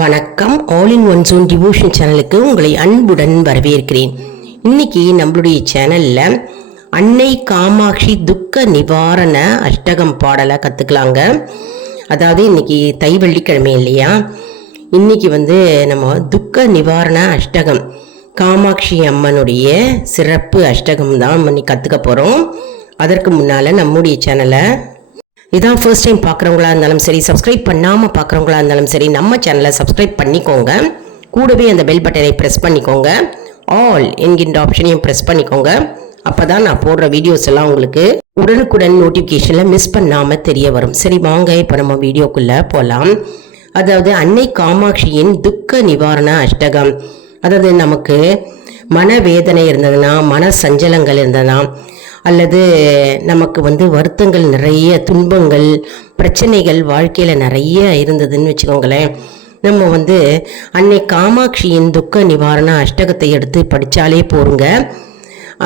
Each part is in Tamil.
வணக்கம். All in one zone devotion சேனலுக்கு உங்களை அன்புடன் வரவேற்கிறேன். இன்னைக்கு நம்மளுடைய சேனலில் அன்னை காமாட்சி துக்க நிவாரண அஷ்டகம் பாடலை கற்றுக்கலாங்க. அதாவது இன்னைக்கு தை வெள்ளிக்கிழமை இல்லையா, இன்னைக்கு நம்ம துக்க நிவாரண அஷ்டகம் காமாட்சி அம்மனுடைய சிறப்பு அஷ்டகம் தான் இன்னைக்கு கற்றுக்க போகிறோம். அதற்கு முன்னால் நம்முடைய சேனலை இதான் ஃபர்ஸ்ட் டைம் பார்க்குறவங்களா இருந்தாலும் சரி, சப்ஸ்கிரைப் பண்ணாமல் பார்க்குறவங்களா இருந்தாலும் சரி, நம்ம சேனலை சப்ஸ்கிரைப் பண்ணிக்கோங்க. கூடவே அந்த பெல் பட்டனை ப்ரெஸ் பண்ணிக்கோங்க. ஆல் என்கின்ற ஆப்ஷனையும் ப்ரெஸ் பண்ணிக்கோங்க. அப்போ தான் நான் போடுற வீடியோஸ் எல்லாம் உங்களுக்கு உடனுக்குடன் நோட்டிஃபிகேஷனில் மிஸ் பண்ணாமல் தெரிய வரும். சரி வாங்க, இப்போ நம்ம வீடியோக்குள்ளே போகலாம். அதாவது அன்னை காமாட்சியின் துக்க நிவாரண அஷ்டகம். அதாவது நமக்கு மனவேதனை இருந்ததுன்னா, மன சஞ்சலங்கள் இருந்ததுன்னா, அல்லது நமக்கு வருத்தங்கள் நிறைய, துன்பங்கள் பிரச்சனைகள் வாழ்க்கையில் நிறைய இருந்ததுன்னு வச்சுக்கோங்களேன், நம்ம அன்னை காமாட்சியின் துக்க நிவாரண அஷ்டகத்தை எடுத்து படித்தாலே போருங்க,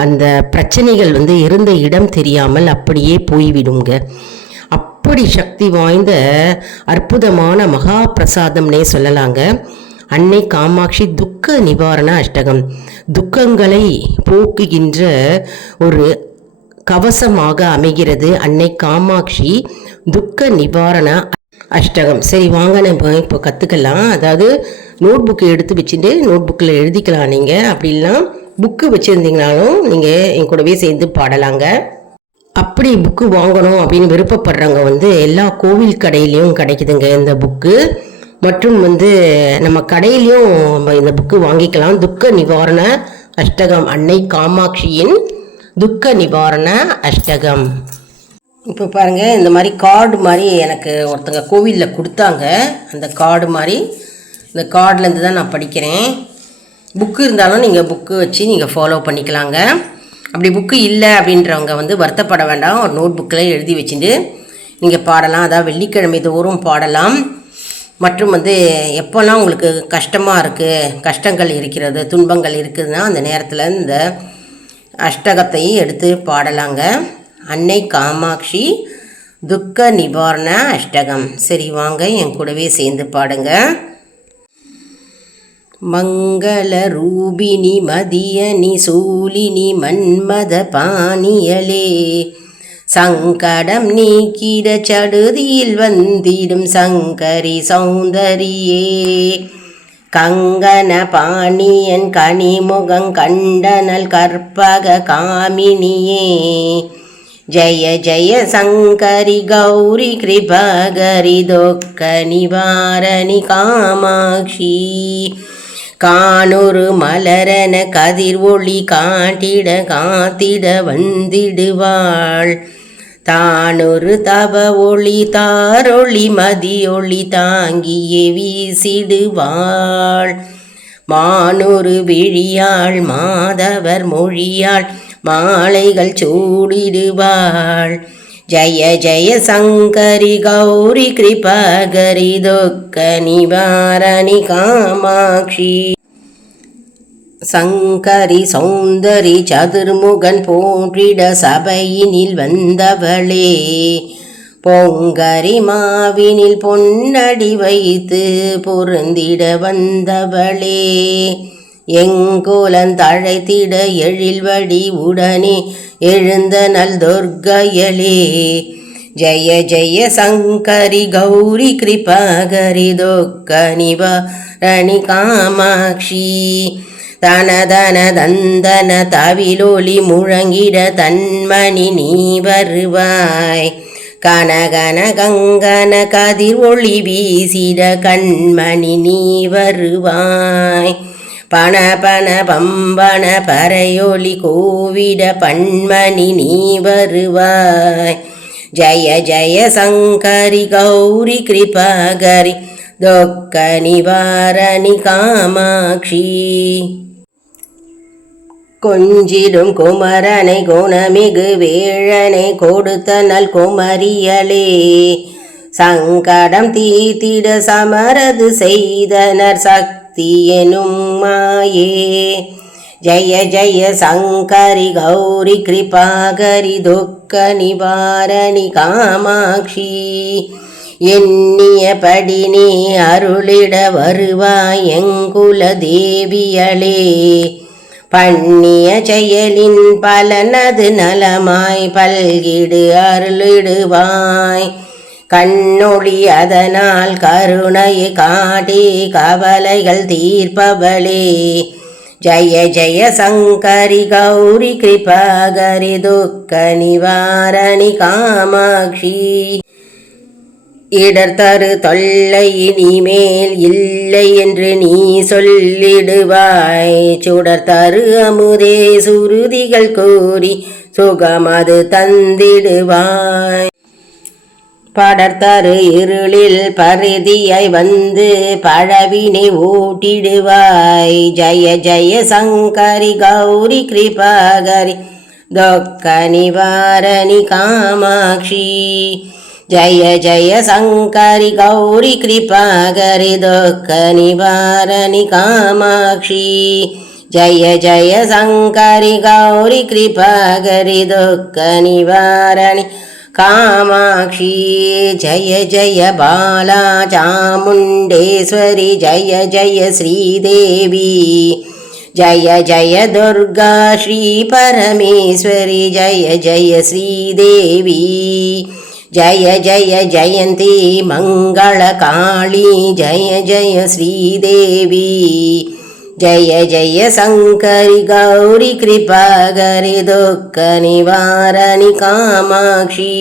அந்த பிரச்சனைகள் இருந்த இடம் தெரியாமல் அப்படியே போய்விடுங்க. அப்படி சக்தி வாய்ந்த அற்புதமான மகா பிரசாதம்னே சொல்லலாங்க அன்னை காமாட்சி துக்க நிவாரண அஷ்டகம். துக்கங்களை போக்குகின்ற ஒரு கவசமாக அமைகிறது அன்னை காமாட்சி துக்க நிவாரண அஷ்டகம். சரி வாங்க நம்ம இப்போ கற்றுக்கலாம். அதாவது நோட் புக்கு எடுத்து வச்சுட்டு நோட் புக்கில் எழுதிக்கலாம். நீங்கள் அப்படிலாம் புக்கு வச்சுருந்தீங்கனாலும் நீங்கள் என் கூடவே சேர்ந்து பாடலாங்க. அப்படி புக்கு வாங்கணும் அப்படின்னு விருப்பப்படுறவங்க எல்லா கோவில் கடையிலையும் கிடைக்குதுங்க இந்த புக்கு. மற்றும் நம்ம கடையிலையும் இந்த புக்கு வாங்கிக்கலாம். துக்க நிவாரண அஷ்டகம், அன்னை காமாட்சியின் துக்க நிவாரண அஷ்டகம். இப்போ பாருங்கள், இந்த மாதிரி கார்டு மாதிரி எனக்கு ஒருத்தங்க கோவிலில் கொடுத்தாங்க. அந்த கார்டு மாதிரி, இந்த கார்டுலேருந்து தான் நான் படிக்கிறேன். புக்கு இருந்தாலும் நீங்கள் புக்கு வச்சு நீங்கள் ஃபாலோ பண்ணிக்கலாங்க. அப்படி புக்கு இல்லை அப்படின்றவங்க வருத்தப்பட வேண்டாம். ஒரு நோட் புக்கில் எழுதி வச்சுட்டு நீங்கள் பாடலாம். அதாவது வெள்ளிக்கிழமை தோறும் பாடலாம். மற்றும் எப்போல்லாம் உங்களுக்கு கஷ்டமாக இருக்குது, கஷ்டங்கள் இருக்கிறது, துன்பங்கள் இருக்குதுன்னா அந்த நேரத்தில் இந்த அஷ்டகத்தை எடுத்து பாடலாங்க. அன்னை காமாட்சி துக்க நிவாரண அஷ்டகம். சரி வாங்க என் கூடவே சேர்ந்து பாடுங்க. மங்கள ரூபினி மதியனி சூலினி மன்மத பாணியலே, சங்கடம் நீக்கிட சடுதியில் வந்திடும் சங்கரி சௌந்தரியே, கங்கன பாணியன் கனிமுகம் கண்டனல் கற்பக காமினியே, ஜய ஜய சங்கரி கௌரி கிருபகரி துக்க நிவாரணி காமாட்சி, காணொரு மலரன கதிர் ஒளி காட்டிட காத்திட வந்திடுவாள், தானொரு தவ ஒளி தாரொளி மதியொளி தாங்கியே வீசிடுவாள், மானொரு விழியாள் மாதவர் மொழியாள் மாலைகள் சூடிடுவாள், ஜய ஜய சங்கரி கௌரி கிருபகரி துக்க நிவாரணி காமாட்சி, சங்கரி சௌந்தரி சதுர்முகன் போன்றிட சபையினில் வந்தவளே, பொங்கரி மாவினில் பொன்னடி வைத்து பொருந்திட வந்தவளே, எங்கோலந்தழைத்திட எழில்வடி உடனே எழுந்த நல் துர்க்கையளே, ஜய ஜய சங்கரி கௌரி கிருபகரி துக்க நிவாரணி காமாட்சி, தன தன தந்தன தவிலொலி முழங்கிட தன்மணி நீ வருவாய், கனகன கங்கன கதிர் ஒளி வீசிட கண்மணி நீ வருவாய், பண பண பம்பன பறையொலி கோவிட பண்மணி நீ வருவாய், ஜய ஜய சங்கரி கௌரி கிருபகரி துக்க நிவாரணி காமாட்சி, கொஞ்சிடும் குமரனை குணமிகு வேழனை கொடுத்த நல் குமரியலே, சங்கடம் தீத்திட சமரது செய்தனர் சக்தி எனும் மாயே, ஜய ஜய சங்கரி கௌரி கிருபகரி துக்க நிவாரணி காமாட்சி, எண்ணியபடி நீ அருளிட வருவாய் எங்குல தேவியளே. பண்ணிய செயலின் பலனது நலமாய் பல்கிடு அருளிடுவாய். கண்ணொளி அதனால் கருணையை காட்டி கவலைகள் தீர்ப்பவளே. ஜய ஜய சங்கரி கௌரி கிருபாகரி துக்க நிவாரணி காமாட்சி. இடர் தரு தொல்லை இனிமேல் இல்லை என்று நீ சொல்லிடுவாய். சுடர் தரு அமுதே சுருதிகள் கூறி சுகமது தந்திடுவாய். படர்தரு இருளில் பரிதியாய் வந்து பழவினை ஊட்டிடுவாய். ஜய ஜய சங்கரி கௌரி கிருபாகரி துக்க நிவாரணி காமாட்சி. ஜய ஜய சங்கரி கௌரி கிருபாகரி துக்க நிவாரணி காமாட்சி. ஜய ஜய சங்கரி கௌரி கிருபாகரி துக்க நிவாரணி காமாட்சி. ஜய ஜய பாலா சாமுண்டேஸ்வரி ஜய ஜய ஸ்ரீதேவி. ஜய ஜய துர்கா ஸ்ரீ பரமேஸ்வரி ஜய ஜய ஸ்ரீதேவி. ஜய ஜய ஜயந்தி மங்கள காளி ஜய ஜய ஸ்ரீதேவி. ஜய ஜய சங்கரி கௌரி கிருபாகரி துக்க நிவாரணி காமாட்சி.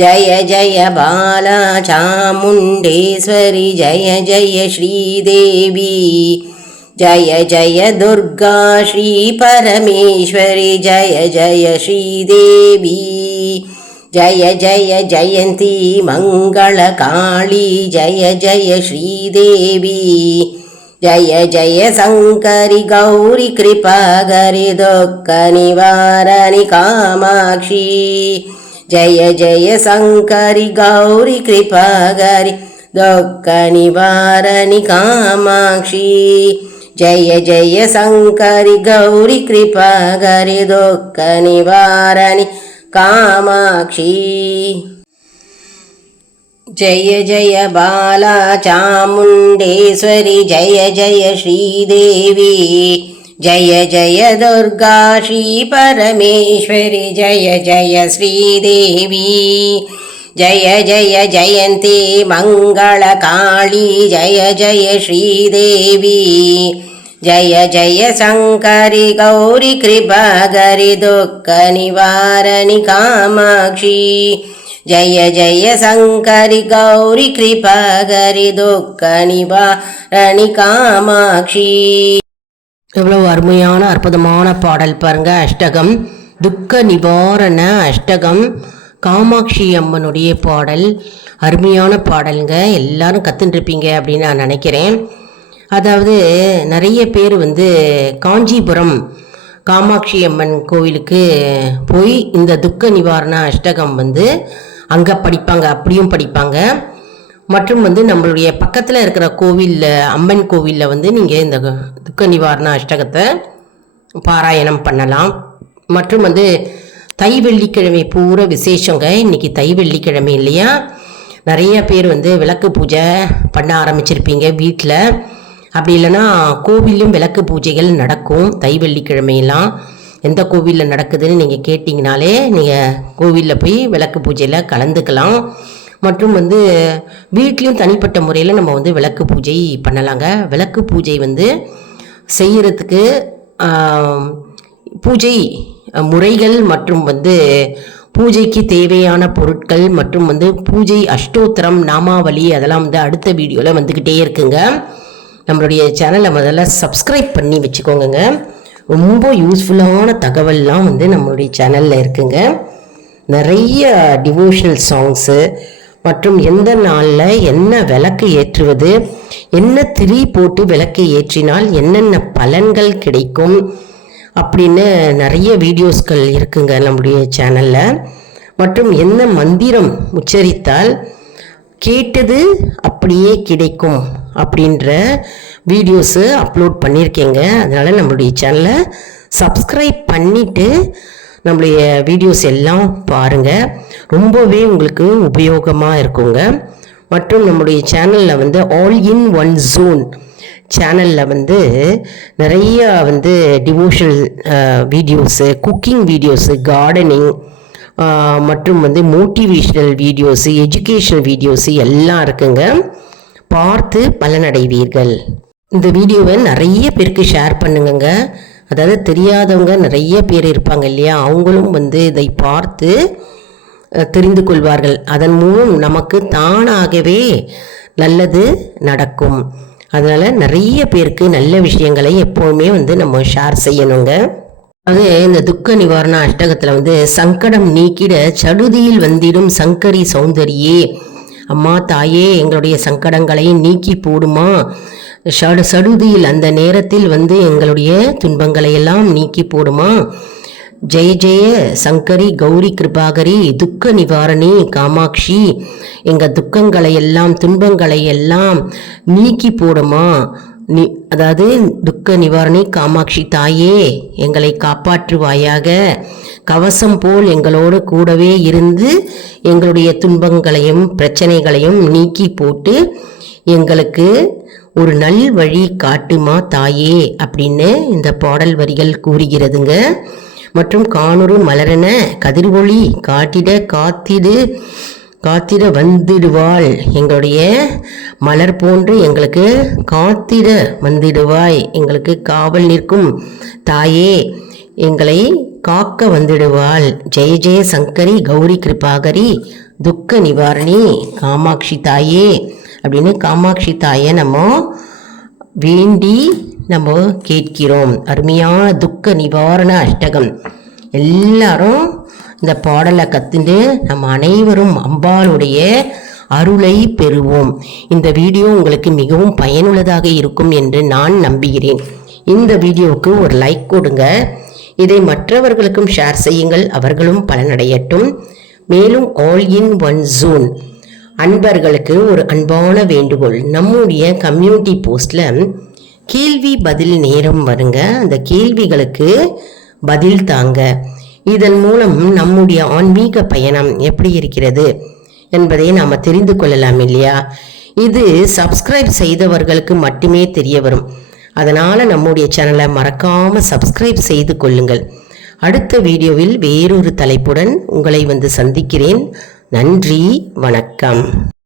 ஜய ஜய பாலா சாமுண்டேஸ்வரி ஜய ஜய ஸ்ரீதேவி. ஜய ஜய துர்கா ஸ்ரீ பரமேஸ்வரி ஜய ஜய ஸ்ரீதேவி. ஜய ஜய ஜயந்தி மங்கள காளி ஜய ஜய ஸ்ரீதேவி. ஜய ஜய சங்கரி கௌரி கிருபாகரி துக்க நிவாரணி காமாட்சி. ஜய ஜய சங்கரி கௌரி கிருபாகரி துக்க நிவாரணி காமாட்சி. ஜய ஜய சங்கரி கௌரி கிருபாகரி துக்க நிவாரணி காமாட்சி. ஜய ஜய பாலா சாமுண்டேஸ்வரி ஜய ஜய ஸ்ரீதேவி. ஜய ஜய துர்கா ஸ்ரீ பரமேஸ்வரி ஜய ஜய ஸ்ரீதேவி. ஜய ஜய ஜயந்தி மங்கள காளி ஜய ஜய ஸ்ரீதேவி. ஜய ஜய சங்கரி கௌரி கிருபாகரி துக்க நிவாரணி காமாட்சி. ஜய ஜய சங்கரி கௌரி கிருபாகரி துக்க நிவாரணி காமாட்சி. எவ்வளவு அருமையான அற்புதமான பாடல் பாருங்க. அஷ்டகம் துக்க நிவாரண அஷ்டகம் காமாட்சி அம்மனுடைய பாடல். அருமையான பாடலுங்க. எல்லாரும் கற்றுட்டுருப்பீங்க அப்படின்னு நான் நினைக்கிறேன். அதாவது நிறைய பேர் காஞ்சிபுரம் காமாட்சி அம்மன் கோவிலுக்கு போய் இந்த துக்க நிவாரண அஷ்டகம் அங்கே படிப்பாங்க, அப்படியும் படிப்பாங்க. மற்றும் நம்மளுடைய பக்கத்தில் இருக்கிற கோவிலில் அம்மன் கோவிலில் நீங்கள் இந்த துக்க நிவாரண அஷ்டகத்தை பாராயணம் பண்ணலாம். மற்றும் தை வெள்ளிக்கிழமை பூரா விசேஷங்க. இன்றைக்கி தை வெள்ளிக்கிழமை இல்லையா, நிறைய பேர் விளக்கு பூஜை பண்ண ஆரம்பிச்சிருப்பீங்க வீட்டில். அப்படி இல்லைன்னா கோவிலும் விளக்கு பூஜைகள் நடக்கும் தை வெள்ளிக்கிழமையெல்லாம். எந்த கோவிலில் நடக்குதுன்னு நீங்கள் கேட்டிங்கனாலே நீங்கள் கோவிலில் போய் விளக்கு பூஜையில் கலந்துக்கலாம். மற்றும் வீட்லேயும் தனிப்பட்ட முறையில் நம்ம விளக்கு பூஜை பண்ணலாங்க. விளக்கு பூஜை செய்கிறதுக்கு பூஜை முறைகள் மற்றும் பூஜைக்கு தேவையான பொருட்கள் மற்றும் பூஜை அஷ்டோத்திரம் நாமாவளி அதெல்லாம் அடுத்த வீடியோவில் வந்துக்கிட்டே இருக்குங்க. நம்மளுடைய சேனலை முதல்ல சப்ஸ்கிரைப் பண்ணி வச்சுக்கோங்க. ரொம்ப யூஸ்ஃபுல்லான தகவல்லாம் நம்மளுடைய சேனலில் இருக்குங்க. நிறைய டிவோஷனல் சாங்ஸு மற்றும் எந்த நாளில் என்ன விளக்கு ஏற்றுவது, என்ன திரி போட்டு விளக்கு ஏற்றினால் என்னென்ன பலன்கள் கிடைக்கும் அப்படின்னு நிறைய வீடியோஸ்கள் இருக்குங்க நம்முடைய சேனலில். மற்றும் என்ன மந்திரம் உச்சரித்தால் கேட்டது அப்படியே கிடைக்கும் அப்படின்ற வீடியோஸு அப்லோட் பண்ணியிருக்கேங்க. அதனால் நம்மளுடைய சேனலை சப்ஸ்கிரைப் பண்ணிவிட்டு நம்மளுடைய வீடியோஸ் எல்லாம் பாருங்கள், ரொம்பவே உங்களுக்கு உபயோகமாக இருக்குங்க. மற்றும் நம்முடைய சேனலில் வந்து ஆல் இன் ஒன் ஜோன் சேனலில் வந்து நிறைய வந்து devotional videos, cooking videos, gardening மற்றும் வந்து மோட்டிவேஷ்னல் வீடியோஸு, எஜுகேஷனல் வீடியோஸு எல்லாம் இருக்குங்க. பார்த்து பலனடைவீர்கள். இந்த வீடியோவை நிறைய பேருக்கு ஷேர் பண்ணுங்க. அதாவது தெரியாதவங்க நிறைய பேர் இருப்பாங்க இல்லையா, அவங்களும் வந்து இதை பார்த்து தெரிந்து கொள்வார்கள். அதன் மூலம் நமக்கு தானாகவே நல்லது நடக்கும். அதனால் நிறைய பேருக்கு நல்ல விஷயங்களை எப்போவுமே வந்து நம்ம ஷேர் செய்யணுங்க. அது இந்த துக்க நிவாரண அஷ்டகத்தில் வந்து சங்கடம் நீக்கிட சடுதியில் வந்திடும் சங்கரி சௌந்தரியே, அம்மா தாயே எங்களுடைய சங்கடங்களை நீக்கி போடுமா, சடுதியில் அந்த நேரத்தில் வந்து எங்களுடைய துன்பங்களை எல்லாம் நீக்கி போடுமா. ஜெய ஜெய சங்கரி கௌரி கிருபாகரி துக்க நிவாரணி காமாட்சி, எங்கள் துக்கங்களை எல்லாம் துன்பங்களை எல்லாம் நீக்கி போடுமா. அதாவது துக்க நிவாரணி காமாட்சி தாயே எங்களை காப்பாற்றுவாயாக, கவசம் போல் எங்களோடு கூடவே இருந்து எங்களுடைய துன்பங்களையும் பிரச்சனைகளையும் நீக்கி போட்டு எங்களுக்கு ஒரு நல் வழி காட்டுமா தாயே அப்படின்னு இந்த பாடல் வரிகள் கூறுகிறதுங்க. மற்றும் காணுறு மலரென கதிர்வொளி காட்டிட காத்திட வந்திடுவாள், எங்களுடைய மலர் போன்று எங்களுக்கு காத்திட வந்திடுவாய், எங்களுக்கு காவல் நிற்கும் தாயே எங்களை காக்க வந்திடுவாள். ஜெய ஜெய சங்கரி கௌரி கிருபாகரி துக்க நிவாரணி காமாட்சி தாயே அப்படின்னு காமாட்சி தாயை நம்ம வேண்டி நம்ம கேட்கிறோம். அருமையான துக்க நிவாரண அஷ்டகம். எல்லாரும் இந்த பாடலை கற்றுண்டு நம்ம அனைவரும் அம்பாளுடைய அருளை பெறுவோம். இந்த வீடியோ உங்களுக்கு மிகவும் பயனுள்ளதாக இருக்கும் என்று நான் நம்புகிறேன். இந்த வீடியோவுக்கு ஒரு லைக் கொடுங்க. இதை மற்றவர்களுக்கும் ஷேர் செய்யுங்கள், அவர்களும் பலனடையட்டும். மேலும் ஆல் இன் ஒன் ஜோன் அன்பர்களுக்கு ஒரு அன்பான வேண்டுகோள். நம்முடைய கம்யூனிட்டி போஸ்டில் கேள்வி பதில் நேரம் வருங்க. அந்த கேள்விகளுக்கு பதில் தாங்க. இதன் மூலம் நம்முடைய ஆன்மீக பயணம் எப்படி இருக்கிறது என்பதை நாம் தெரிந்து கொள்ளலாம் இல்லையா. இது சப்ஸ்கிரைப் செய்தவர்களுக்கு மட்டுமே தெரிய வரும். அதனால் நம்முடைய சேனலை மறக்காமல் சப்ஸ்கிரைப் செய்து கொள்ளுங்கள். அடுத்த வீடியோவில் வேறொரு தலைப்புடன் உங்களை வந்து சந்திக்கிறேன். நன்றி, வணக்கம்.